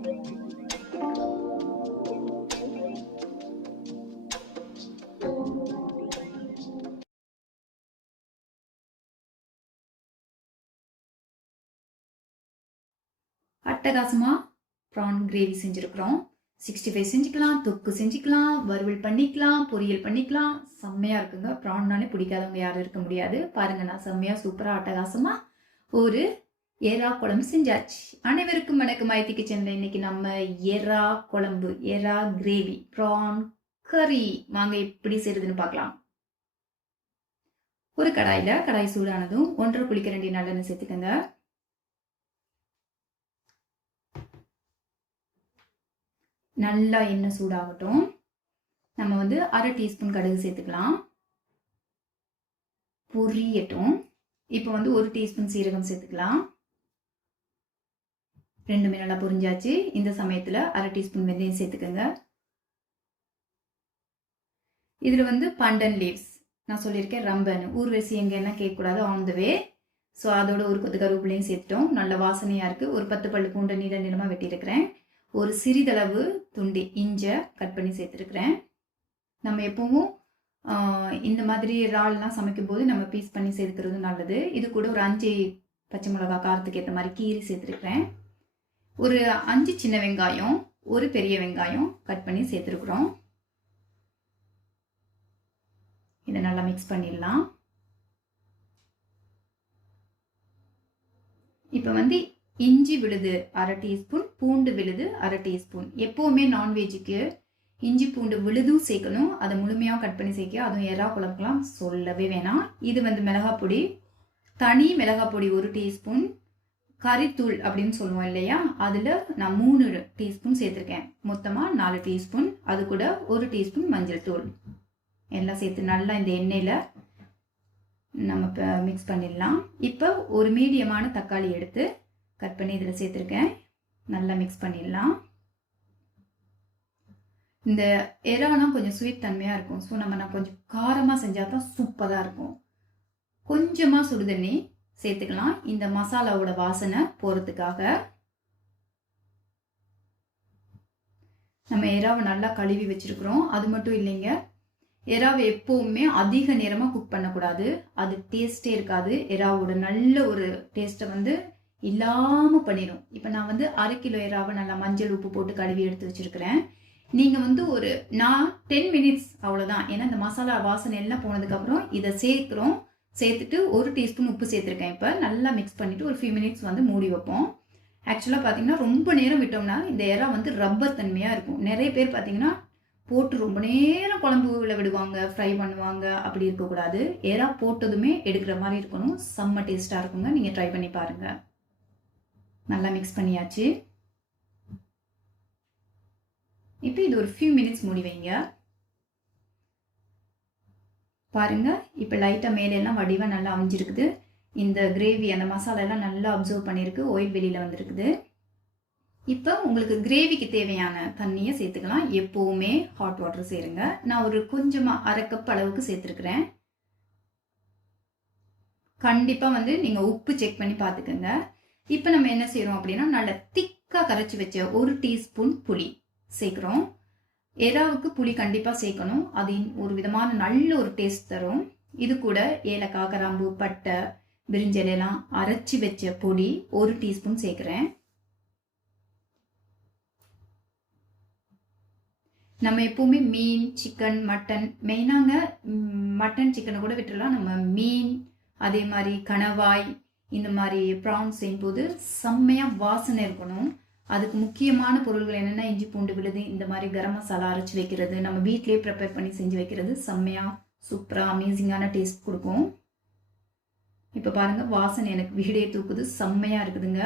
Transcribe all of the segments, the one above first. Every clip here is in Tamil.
அட்டகாசமா ப்ரான் கிரேவி செஞ்சுருக்கிறோம். 65 செஞ்சுக்கலாம், தொக்கு செஞ்சுக்கலாம், வறுவல் பண்ணிக்கலாம், பொரியல் பண்ணிக்கலாம். செம்மையாக இருக்குங்க. ப்ரான்னாலே பிடிக்காதவங்க யாரும் இருக்க முடியாது. பாருங்க, நான் செம்மையாக சூப்பராக அட்டகாசமாக ஒரு எறா குழம்பு செஞ்சாச்சு. அனைவருக்கும் வணக்கம். ஆயத்தி கிச்சனில் இன்னைக்கு நம்ம எறா குழம்பு, எறா கிரேவி, ப்ரான் கறி வாங்க எப்படி செய்யறதுன்னு பார்க்கலாம். ஒரு கடாய் சூடானதும் 1.5 குழிக்கரண்டி நல்லெண்ணெய் சேர்த்துக்கோங்க. நல்லா எண்ணெய் சூடாகட்டும். நம்ம வந்து 1/2 டீஸ்பூன் கடுகு சேர்த்துக்கலாம். பொரியட்டும். இப்போ வந்து 1 டீஸ்பூன் சீரகம் சேர்த்துக்கலாம். ரெண்டுமே நல்லா பொரிஞ்சாச்சு. இந்த சமயத்தில் 1/2 டீஸ்பூன் வெந்தயம் சேர்த்துக்கோங்க. இதில் வந்து பண்டன் லீவ்ஸ் நான் சொல்லியிருக்கேன், ரம்பன் ஊர்வசி எங்கன்னா கேட்கக்கூடாது, ஆன் த வே. ஸோ அதோட ஒரு கொத்து கருவேப்பிலையும் சேர்த்துட்டோம். நல்ல வாசனையாக இருக்குது. ஒரு 10 பல்லு பூண்டை நீளமாக வெட்டியிருக்கிறேன். ஒரு சிறிதளவு துண்டு இஞ்சை கட் பண்ணி சேர்த்துருக்குறேன். நம்ம எப்பவும் இந்த மாதிரி இறால்லாம் சமைக்கும்போது நம்ம பீஸ் பண்ணி சேர்த்துக்கிறது நல்லது. இது கூட ஒரு 5 பச்சை மிளகா காரத்துக்கு ஏற்ற மாதிரி கீரி சேர்த்துருக்குறேன். ஒரு 5 சின்ன வெங்காயம், ஒரு பெரிய வெங்காயம் கட் பண்ணி சேர்த்துருக்குறோம். இதை நல்லா மிக்ஸ் பண்ணிடலாம். இப்போ வந்து இஞ்சி விழுது 1/2 டீஸ்பூன், பூண்டு விழுது 1/2 டீஸ்பூன். எப்போவுமே நான்வெஜ்ஜுக்கு இஞ்சி பூண்டு விழுதும் சேர்க்கணும். அதை முழுமையாக கட் பண்ணி சேர்க்க, அதுவும் எறா குழம்புலாம் சொல்லவே வேணாம். இது வந்து மிளகாப்பொடி, தனி மிளகாப்பொடி 1 டீஸ்பூன், கறித்தூள் அப்படின்னு சொல்லுவோம் இல்லையா, அதில் நான் 3 டீஸ்பூன் சேர்த்துருக்கேன். மொத்தமாக 4 டீஸ்பூன். அது கூட 1 டீஸ்பூன் மஞ்சள் தூள் எல்லாம் சேர்த்து நல்லா இந்த எண்ணெயில் நம்ம இப்போ மிக்ஸ் பண்ணிடலாம். இப்போ ஒரு மீடியமான தக்காளி எடுத்து கட் பண்ணி இதில் சேர்த்துருக்கேன். நல்லா மிக்ஸ் பண்ணிடலாம். இந்த எறாலாம் கொஞ்சம் ஸ்வீட் தன்மையாக இருக்கும். ஸோ நான் கொஞ்சம் காரமாக செஞ்சால் தான் சூப்பராக இருக்கும். கொஞ்சமாக சுடுதண்ணி சேர்த்துக்கலாம், இந்த மசாலாவோட வாசனை போகிறதுக்காக. நம்ம எறாவை நல்லா கழுவி வச்சுருக்குறோம். அது மட்டும் இல்லைங்க, எறாவை எப்போவுமே அதிக நேரமாக குக் பண்ணக்கூடாது. அது டேஸ்ட்டே இருக்காது. எறாவோட நல்ல ஒரு டேஸ்ட்டை வந்து இல்லாமல் பண்ணிடும். இப்போ நான் வந்து 1/2 கிலோ எறாவை நல்லா மஞ்சள் உப்பு போட்டு கழுவி எடுத்து வச்சுருக்கிறேன். நீங்கள் வந்து நான் 10 மினிட்ஸ் அவ்வளோதான். ஏன்னா இந்த மசாலா வாசனை எல்லாம் போனதுக்கப்புறம் இதை சேர்த்துட்டு 1 டீஸ்பூன் உப்பு சேர்த்துருக்கேன். இப்போ நல்லா மிக்ஸ் பண்ணிவிட்டு ஒரு ஃபியூ மினிட்ஸ் வந்து மூடி வைப்போம். ஆக்சுவலாக பார்த்தீங்கன்னா ரொம்ப நேரம் விட்டோம்னா இந்த எறா வந்து ரப்பர் தன்மையாக இருக்கும். நிறைய பேர் பார்த்தீங்கன்னா போட்டு ரொம்ப நேரம் குழம்புல விடுவாங்க, ஃப்ரை பண்ணுவாங்க. அப்படி இருக்கக்கூடாது. எறா போட்டதுமே எடுக்கிற மாதிரி இருக்கணும். செம்ம டேஸ்ட்டாக இருக்குங்க. நீங்கள் ட்ரை பண்ணி பாருங்கள். நல்லா மிக்ஸ் பண்ணியாச்சு. இப்போ இது ஒரு ஃபியூ மினிட்ஸ் மூடி வைங்க. பாருங்க, இப்போ லைட்டாக மேலெல்லாம் வடிவாக நல்லா அவிஞ்சிருக்குது. இந்த கிரேவி அந்த மசாலா எல்லாம் நல்லா அப்சர்வ் பண்ணியிருக்கு. ஆயில் வெளியில் வந்துருக்குது. இப்போ உங்களுக்கு கிரேவிக்கு தேவையான தண்ணியை சேர்த்துக்கலாம். எப்போவுமே ஹாட் வாட்டர் சேருங்க. நான் ஒரு கொஞ்சமாக 1/2 கப் அளவுக்கு சேர்த்துருக்குறேன். கண்டிப்பாக வந்து நீங்கள் உப்பு செக் பண்ணி பார்த்துக்கோங்க. இப்போ நம்ம என்ன செய்கிறோம் அப்படின்னா, நல்லா திக்காக கரைச்சி வச்ச 1 டீஸ்பூன் புளி சேர்க்குறோம். எறாவுக்கு புளி கண்டிப்பாக சேர்க்கணும். அது ஒரு விதமான நல்ல ஒரு டேஸ்ட் தரும். இது கூட ஏலக்காய், கிராம்பு, பட்டை, பிரிஞ்சலையெல்லாம் அரைச்சி வச்ச பொடி 1 டீஸ்பூன் சேர்க்குறேன். நம்ம எப்போவுமே மீன், சிக்கன், மட்டன், மெயினாங்க மட்டன் சிக்கனை கூட விட்டுடலாம். நம்ம மீன், அதே மாதிரி கணவாய், இந்த மாதிரி ப்ரான் செய்யும்போது செம்மையாக வாசனை இருக்கணும். அதுக்கு முக்கியமான பொருள்கள் என்னென்னா, இஞ்சி பூண்டு விழுது, இந்த மாதிரி கரம் மசாலா அரைச்சி வைக்கிறது, நம்ம வீட்டிலே ப்ரிப்பேர் பண்ணி செஞ்சு வைக்கிறது செம்மையாக சூப்பராக அமேசிங்கான டேஸ்ட் கொடுக்கும். இப்போ பாருங்கள், வாசனை எனக்கு வீடே தூக்குது. செம்மையாக இருக்குதுங்க.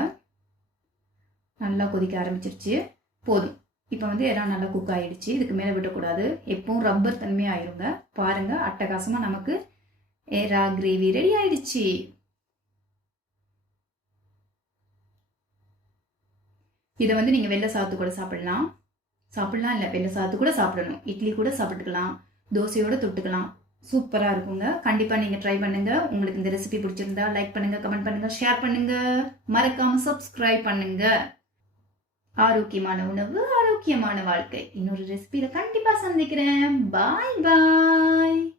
நல்லா கொதிக்க ஆரம்பிச்சிருச்சு. போதும். இப்போ வந்து எல்லாம் நல்லா குக் ஆகிடுச்சு. இதுக்கு மேலே விடக்கூடாது. எப்பவும் ரப்பர் தன்மையாக ஆயிருங்க. பாருங்கள், அட்டகாசமாக நமக்கு எறா கிரேவி ரெடி ஆயிடுச்சு. இதை வந்து நீங்கள் வெள்ளை சாத்து கூட சாப்பிடலாம் இல்லை, வெள்ளை சாத்து கூட சாப்பிடணும். இட்லி கூட சாப்பிட்டுக்கலாம், தோசையோடு தொட்டுக்கலாம். சூப்பராக இருக்குங்க. கண்டிப்பாக நீங்கள் ட்ரை பண்ணுங்கள். உங்களுக்கு இந்த ரெசிபி பிடிச்சிருந்தா லைக் பண்ணுங்கள், கமெண்ட் பண்ணுங்கள், ஷேர் பண்ணுங்கள், மறக்காமல் சப்ஸ்கிரைப் பண்ணுங்கள். ஆரோக்கியமான உணவு, ஆரோக்கியமான வாழ்க்கை. இன்னொரு ரெசிபியில கண்டிப்பா சந்திக்கிறேன். பாய் பாய்.